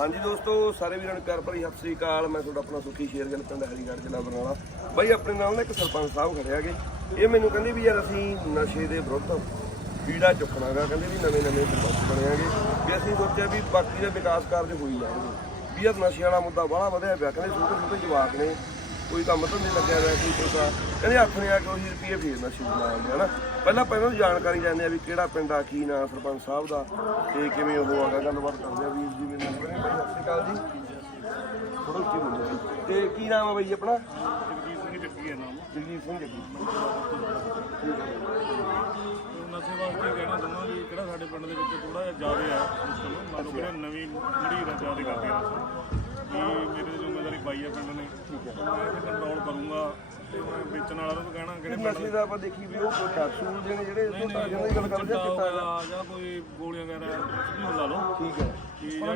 ਹਾਂਜੀ ਦੋਸਤੋ, ਸਾਰੇ ਵੀਰਾਂ ਨੂੰ ਪਿਆਰ ਭਰੀ ਸਤਿ ਸ੍ਰੀ ਅਕਾਲ। ਮੈਂ ਤੁਹਾਡਾ ਆਪਣਾ ਸੁਖੀ ਸ਼ੇਰਗਨ ਪਿੰਡ ਹਰੀਗੜ੍ਹ, ਜ਼ਿਲ੍ਹਾ ਬਰਨਾਲਾ। ਬਾਈ, ਆਪਣੇ ਨਾਲ ਨਾ ਇੱਕ ਸਰਪੰਚ ਸਾਹਿਬ ਖੜੇ ਹੈਗੇ। ਇਹ ਮੈਨੂੰ ਕਹਿੰਦੇ ਵੀ ਯਾਰ ਅਸੀਂ ਨਸ਼ੇ ਦੇ ਵਿਰੁੱਧ ਪੀੜਾ ਚੁੱਕਣਾਗਾ। ਕਹਿੰਦੇ ਵੀ ਨਵੇਂ ਨਵੇਂ ਸਰਪੰਚ ਬਣਿਆਗੇ ਵੀ ਅਸੀਂ ਸੋਚਿਆ ਵੀ ਬਾਕੀ ਦੇ ਵਿਕਾਸ ਕਾਰਜ ਹੋਈ ਜਾਣਗੇ। ਵੀ ਇਹ ਨਸ਼ੇ ਵਾਲਾ ਮੁੱਦਾ ਬੜਾ ਵਧਿਆ ਪਿਆ। ਕਹਿੰਦੇ ਛੋਟੇ ਛੋਟੇ ਜਵਾਕ ਨੇ, ਕੋਈ ਕੰਮ ਤਾਂ ਨਹੀਂ ਲੱਗਿਆ ਹੋਇਆ, ਕੋਈ ਕੁਛ ਆ। ਕਹਿੰਦੇ ਹੱਥ ਨੇ ਆ ਕੇ ਉਹੀ ਰੁਪਏ ਫੇਰ ਨਸ਼ੇ ਨੂੰ। ਲਾਉਂਦੇ ਹਨਾ ਪਹਿਲਾਂ ਪਹਿਲਾਂ ਜਾਣਕਾਰੀ ਜਾਂਦੇ ਆ ਵੀ ਕਿਹੜਾ ਪਿੰਡ ਆ, ਕੀ ਨਾਂ ਸਰਪੰਚ ਸਾਹਿਬ ਦਾ, ਤੇ ਕਿਵੇਂ ਉਹ ਆਗਾ ਗੱਲਬਾਤ ਕਰਦੇ ਆ ਵੀਰ ਜੀ ਮੇਰੇ ਨਾਲ ਬਾਈ ਸਤਿ ਸ਼੍ਰੀ ਅਕਾਲ ਜੀ ਥੋੜਾ ਉੱਚੀ ਬੋਲੋ ਜੀ। ਤੇ ਕੀ ਨਾਮ ਆ ਬਾਈ ਆਪਣਾ? ਜਗਜੀਤ ਸਿੰਘ ਜੱਗੀ ਹੈ ਨਾਮ। ਜਗਜੀਤ ਸਿੰਘ ਜੱਗੀ। ਨਸ਼ੇ ਵਾਸਤੇ ਕਹਿਣਾ ਚਾਹੁੰਦਾ ਵੀ ਕਿਹੜਾ ਸਾਡੇ ਪਿੰਡ ਦੇ ਵਿੱਚ ਥੋੜਾ ਜਿਹਾ ਜ਼ਿਆਦਾ ਮੰਨ ਲਓ ਕਿਹੜਾ ਨਵੀਂ ਮੜੀ ਦਾ ਜ਼ਿਆਦਾ ਕਰਦੇ ਆ ਕਿ ਮੇਰੇ ਜ਼ਿੰਮੇਵਾਰੀ ਪਾਈ ਹੈ ਪਿੰਡ ਨੇ ਮੈਂ ਕੰਟਰੋਲ ਕਰੂੰਗਾ ਤੇ ਮੈਂ ਵੇਚਣ ਵਾਲਿਆਂ ਨੂੰ ਕਹਿਣਾ ਕਿਹੜੇ ਪਿੰਡ ਨਸ਼ੇ ਦਾ ਆਪਾਂ ਦੇਖੀ ਵੀ ਉਹ ਕੋਈ ਕੈਪਸੂਲ ਜਿਹੇ ਨੇ ਜਿਹੜੇ ਨਹੀਂ ਤੋਂ ਤਾਂ ਨਹੀਂ ਦੀ ਗੱਲ ਕਰਦੇ ਚਿੱਟਾ ਆ ਹੋ ਚਿੱਟਾ ਗਿਆ ਜਾਂ ਕੋਈ ਗੋਲੀਆਂ ਵਗੈਰਾ ਕੁਝ ਵੀ ਲਾ ਲਓ। ਠੀਕ ਹੈ। ਕਿ ਜਾਂ